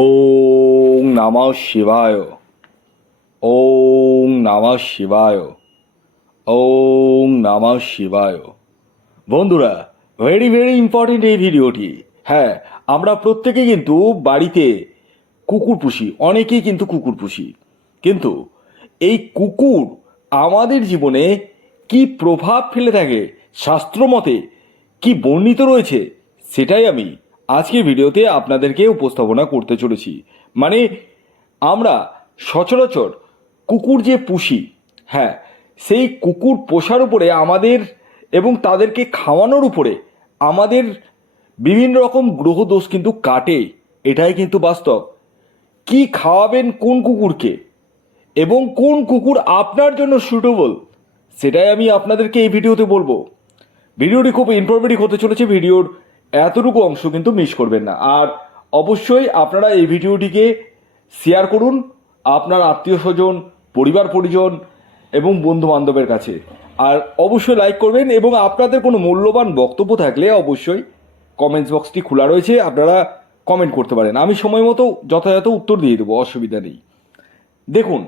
ওং নমঃ শিবায়। ওং নমঃ শিবায়। ওং নমঃ শিবায়। বন্ধুরা ভেরি ভেরি ইম্পর্টেন্ট এই ভিডিওটি। হ্যাঁ আমরা প্রত্যেকে কিন্তু বাড়িতে কুকুর পুষি, অনেকেই কিন্তু কুকুর পুষি। কিন্তু এই কুকুর আমাদের জীবনে কি প্রভাব ফেলে থাকে শাস্ত্রমতে কি বর্ণিত রয়েছে, সেটাই আমি আজকের ভিডিওতে আপনাদেরকে উপস্থাপনা করতে চলেছি। মানে আমরা সচরাচর কুকুর যে পুষি হ্যাঁ সেই কুকুর পোষার উপরে আমাদের এবং তাদেরকে খাওয়ানোর উপরে আমাদের বিভিন্ন রকম গ্রহ দোষ কিন্তু কাটে, এটাই কিন্তু বাস্তব। কি খাওয়াবেন কোন কুকুরকে এবং কোন কুকুর আপনার জন্য সুটেবল সেটাই আমি আপনাদেরকে এই ভিডিওতে বলব। ভিডিওটি খুব ইনফরমেটিভ হতে চলেছে, ভিডিওর এতটুকু অংশ কিন্তু মিস করবেন না। আর অবশ্যই আপনারা এই ভিডিওটিকে শেয়ার করুন আপনার আত্মীয় স্বজন, পরিবার পরিজন এবং বন্ধু বান্ধবের কাছে। আর অবশ্যই লাইক করবেন এবং আপনাদের কোনো মূল্যবান বক্তব্য থাকলে অবশ্যই কমেন্টস বক্সটি খোলা রয়েছে, আপনারা কমেন্ট করতে পারেন। আমি সময় মতো যথাযথ উত্তর দিয়ে দেবো, অসুবিধা নেই। দেখুন,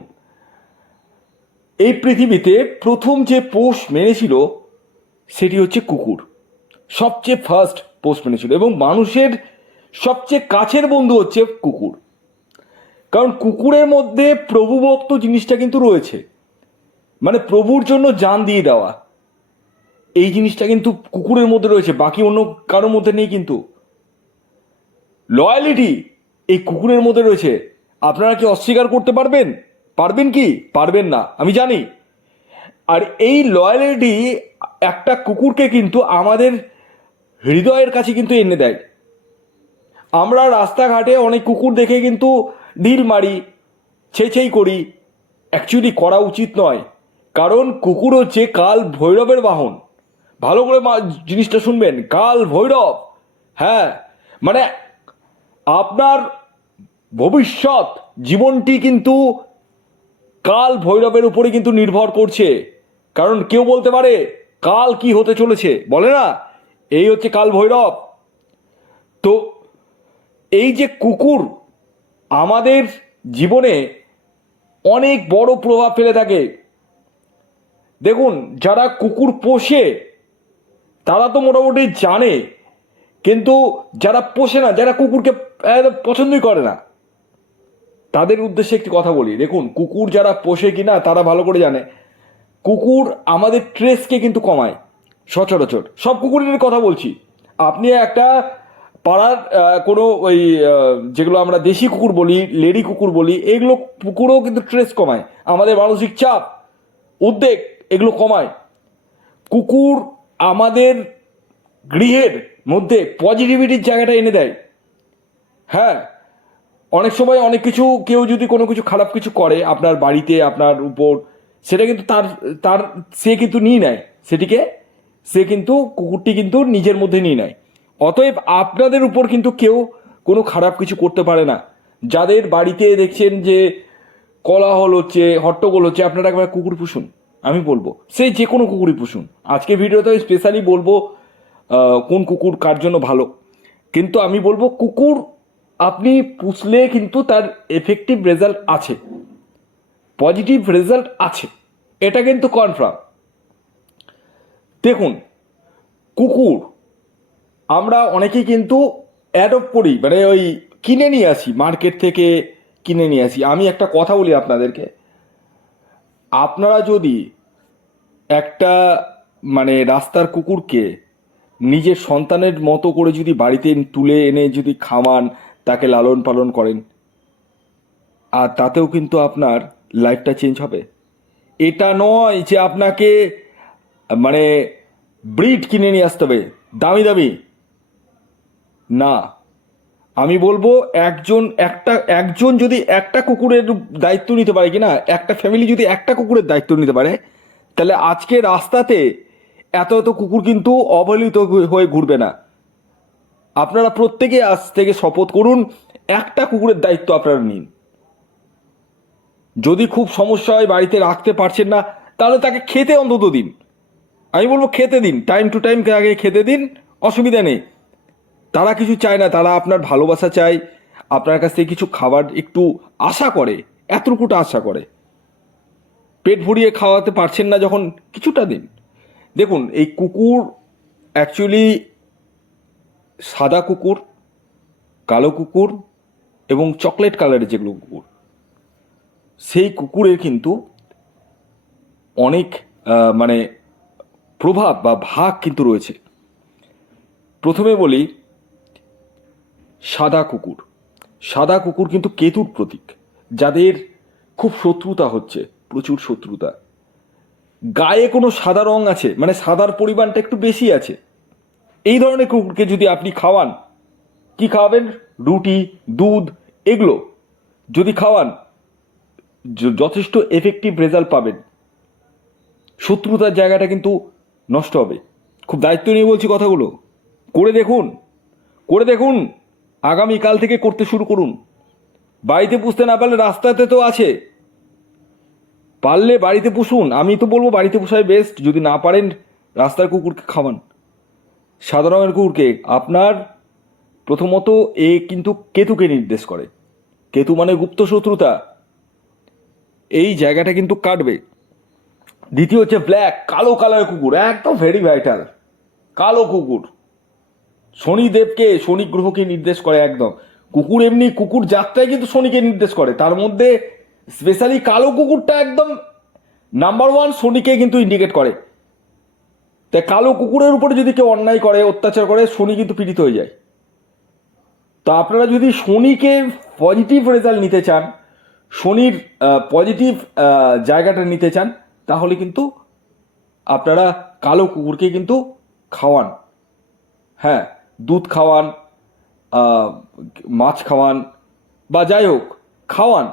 এই পৃথিবীতে প্রথম যে পোষ মেনেছিল সেটি হচ্ছে কুকুর। সবচেয়ে ফার্স্ট পোষ মেনেছিল এবং মানুষের সবচেয়ে কাছের বন্ধু হচ্ছে কুকুর। কারণ কুকুরের মধ্যে প্রভুভক্ত জিনিসটা কিন্তু রয়েছে। মানে প্রভুর জন্য জান দিয়ে দেওয়া। এই জিনিসটা কিন্তু কুকুরের মধ্যে রয়েছে, বাকি অন্য কারোর মধ্যে নেই কিন্তু। লয়ালিটি এই কুকুরের মধ্যে রয়েছে। আপনারা কি অস্বীকার করতে পারবেন? পারবেন কি? পারবেন না, আমি জানি। আর এই লয়ালিটি একটা কুকুরকে কিন্তু আমাদের হৃদয়ের কাছে কিন্তু এনে দেয়। আমরা রাস্তাঘাটে অনেক কুকুর দেখে কিন্তু ঢিল মারি, ছেই করি। অ্যাকচুয়ালি করা উচিত নয়। কারণ কুকুর হচ্ছে কাল ভৈরবের বাহন। ভালো করে জিনিসটা শুনবেন। কাল ভৈরব। হ্যাঁ মানে আপনার ভবিষ্যৎ জীবনটি কিন্তু কাল ভৈরবের উপরে কিন্তু নির্ভর করছে। কারণ কেউ বলতে পারে, কাল কি হতে চলেছে? বলে না? এই হচ্ছে কাল ভৈরব। তো এই যে কুকুর আমাদের জীবনে অনেক বড় প্রভাব ফেলে থাকে। দেখুন, যারা কুকুর পোষে, তারা তো মোটামুটি জানে, কিন্তু যারা পোষে না, যারা কুকুরকে পছন্দই করে না, তাদের উদ্দেশ্যে একটি কথা বলি। দেখুন, কুকুর যারা পোষে কিনা, তারা ভালো করে জানে। কুকুর আমাদের ট্রেসকে কিন্তু কমায়। সচরাচর। সব কুকুরের কথা বলছি। আপনি একটা পাড়ার কোনো ওই যেগুলো আমরা দেশি কুকুর বলি, লেডি কুকুর বলি, এগুলো কুকুরও কিন্তু ট্রেস কমায়। আমাদের মানসিক চাপ, উদ্বেগ, এগুলো কমায়। কুকুর আমাদের গৃহের মধ্যে পজিটিভিটির জায়গাটা এনে দেয়। হ্যাঁ অনেক সময় অনেক কিছু, কেউ যদি কোনো কিছু খারাপ কিছু করে, আপনার বাড়িতে, আপনার উপর, সেটা কিন্তু তার তার, সে কিন্তু নিয়ে নেয়। সেটিকে সে কিন্তু কুকুরটি কিন্তু নিজের মধ্যে নিয়ে নেয়। অতএব আপনাদের উপর কিন্তু কেউ কোনো খারাপ কিছু করতে পারে না। যাদের বাড়িতে দেখছেন যে কোলাহল হচ্ছে, হট্টগোল হচ্ছে, আপনারা একবার কুকুর পুষুন, আমি বলব। সে যে কোনো কুকুরই পুষুন। আজকে ভিডিওতে আমি স্পেশালি বলব কোন কুকুর কার জন্য ভালো। কিন্তু আমি বলব, কুকুর আপনি পুষলে কিন্তু তার এফেক্টিভ রেজাল্ট আছে। পজিটিভ রেজাল্ট আছে। এটা কিন্তু কনফার্ম দেখুন, কুকুর, আমরা অনেকেই কিন্তু অ্যাডপ্ট করি মানে ওই কিনে নিয়ে আসি মার্কেট থেকে কিনে নিয়ে আসি। আমি একটা কথা বলি আপনাদেরকে। আপনারা যদি একটা মানে রাস্তার কুকুরকে নিজের সন্তানের মতো করে যদি বাড়িতে তুলে এনে যদি খাওয়ান, তাকে লালন পালন করেন, আর তাতেও কিন্তু আপনার লাইফটা চেঞ্জ হবে। এটা নয় যে আপনাকে মানে ব্রিড কিনে নিয়ে আসতে হবে। দামি দামি। না। আমি বলব একজন, একটা, একজন যদি একটা কুকুরের দায়িত্ব নিতে পারে কি না, একটা ফ্যামিলি যদি একটা কুকুরের দায়িত্ব নিতে পারে, তাহলে আজকে রাস্তাতে এত এত কুকুর কিন্তু অবহেলিত হয়ে ঘুরবে না। আপনারা প্রত্যেকে আজ থেকে শপথ করুন, একটা কুকুরের দায়িত্ব আপনারা নিন। যদি খুব সমস্যা হয়, বাড়িতে রাখতে পারছেন না, তাহলে তাকে খেতে অন্তত দিন। আমি বলব খেতে দিন টাইম টু টাইম আগে খেতে দিন, অসুবিধা নেই। তারা কিছু চায় না, তারা আপনার ভালোবাসা চায়, আপনার কাছ থেকে কিছু খাবার একটু আশা করে, এতটুকুটা আশা করে। পেট ভরিয়ে খাওয়াতে পারছেন না যখন কিছুটা দিন। দেখুন, এই কুকুর অ্যাকচুয়ালি সাদা কুকুর, কালো কুকুর এবং চকলেট কালারের যেগুলো কুকুর, সেই কুকুরের কিন্তু অনেক মানে প্রভাব বা ভাগ কিন্তু রয়েছে। প্রথমে বলি, সাদা কুকুর। সাদা কুকুর কিন্তু কেতুর প্রতীক, যাদের খুব শত্রুতা হচ্ছে, প্রচুর শত্রুতা। গায়ে কোনো সাদা রং আছে মানে সাদার পরিমাণটা একটু বেশি আছে। এই ধরনের কুকুরকে যদি আপনি খাওয়ান, কি খাওয়াবেন? রুটি, দুধ, এগুলো। যদি খাওয়ান যথেষ্ট এফেক্টিভ রেজাল্ট পাবেন। শত্রুতার জায়গাটা কিন্তু নষ্ট হবে। খুব দায়িত্ব নিয়ে বলছি কথাগুলো। করে দেখুন করে দেখুন আগামীকাল থেকে করতে শুরু করুন। বাড়িতে পুষতে না পারলে রাস্তাতে তো আছে। পারলে বাড়িতে পুষুন, আমি তো বলব বাড়িতে পোষাই বেস্ট যদি না পারেন রাস্তার কুকুরকে খাওয়ান। সাদা রঙের কুকুরকে, আপনার প্রথমত এ কিন্তু কেতুকে নির্দেশ করে। কেতু মানে গুপ্ত শত্রুতা। এই জায়গাটা কিন্তু কাটবে। দ্বিতীয় হচ্ছে ব্ল্যাক কালো কালার কুকুর, একদম ভেরি ভাইটাল কালো কুকুর। শনিদেবকে, শনি গ্রহকে নির্দেশ করে একদম। কুকুর এমনি, কুকুর যাত্রায় কিন্তু শনিকে নির্দেশ করে। তার মধ্যে স্পেশালি কালো কুকুরটা একদম নাম্বার ওয়ান শনিকে কিন্তু ইন্ডিকেট করে। তাই কালো কুকুরের উপরে যদি কেউ অন্যায় করে, অত্যাচার করে, শনি কিন্তু পীড়িত হয়ে যায়। তো আপনারা যদি শনিকে পজিটিভ রেজাল্ট নিতে চান, শনির পজিটিভ জায়গাটা নিতে চান তাহলে কিন্তু আপনারা কালো কুকুরকে কিন্তু খাওয়ান। হ্যাঁ দুধ খাওয়ান মাছ খাওয়ান বা যাই হোক, খাওয়ান।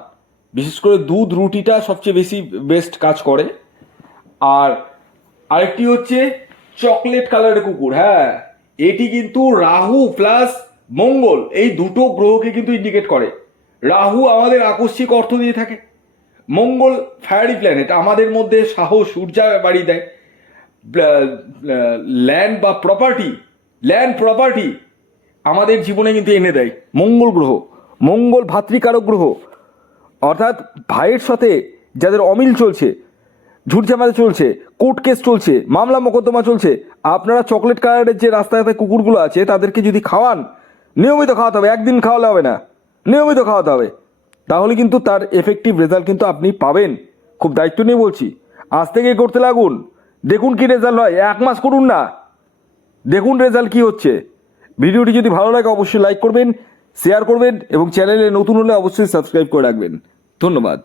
বিশেষ করে দুধ, রুটিটা সবচেয়ে বেশি বেস্ট কাজ করে। আর আরেকটি হচ্ছে চকলেট কালারের কুকুর হ্যাঁ এটি কিন্তু রাহু প্লাস মঙ্গল, এই দুটো গ্রহকে কিন্তু ইন্ডিকেট করে। রাহু আমাদের আকস্মিক অর্থ দিয়ে থাকে। মঙ্গল ফায়ারি প্ল্যানেট আমাদের মধ্যে সাহস, ঊর্জা বাড়িয়ে দেয়। ল্যান্ড বা প্রপার্টি ল্যান্ড প্রপার্টি আমাদের জীবনে কিন্তু এনে দেয়। মঙ্গল গ্রহ, মঙ্গল ভাতৃকারক গ্রহ। অর্থাৎ ভাইয়ের সাথে যাদের অমিল চলছে ঝুটঝামেলা চলছে কোর্ট কেস চলছে, মামলা মোকদ্দমা চলছে, আপনারা চকলেট কালারের যে রাস্তায় কুকুরগুলো আছে, তাদেরকে যদি খাওয়ান, নিয়মিত খাওয়াতে হবে, একদিন খাওয়ালে হবে না, নিয়মিত খাওয়াতে হবে। তাহলে কিন্তু তার এফেক্টিভ রেজাল্ট কিন্তু আপনি পাবেন। খুব দায়িত্ব নিয়ে বলছি। আজ থেকেই করতে লাগুন। দেখুন কি রেজাল্ট হয়। এক মাস করুন না। দেখুন রেজাল্ট কি হচ্ছে। ভিডিওটি যদি ভালো লাগে, অবশ্যই লাইক করবেন শেয়ার করবেন এবং চ্যানেলে নতুন হলে অবশ্যই সাবস্ক্রাইব করে রাখবেন। ধন্যবাদ।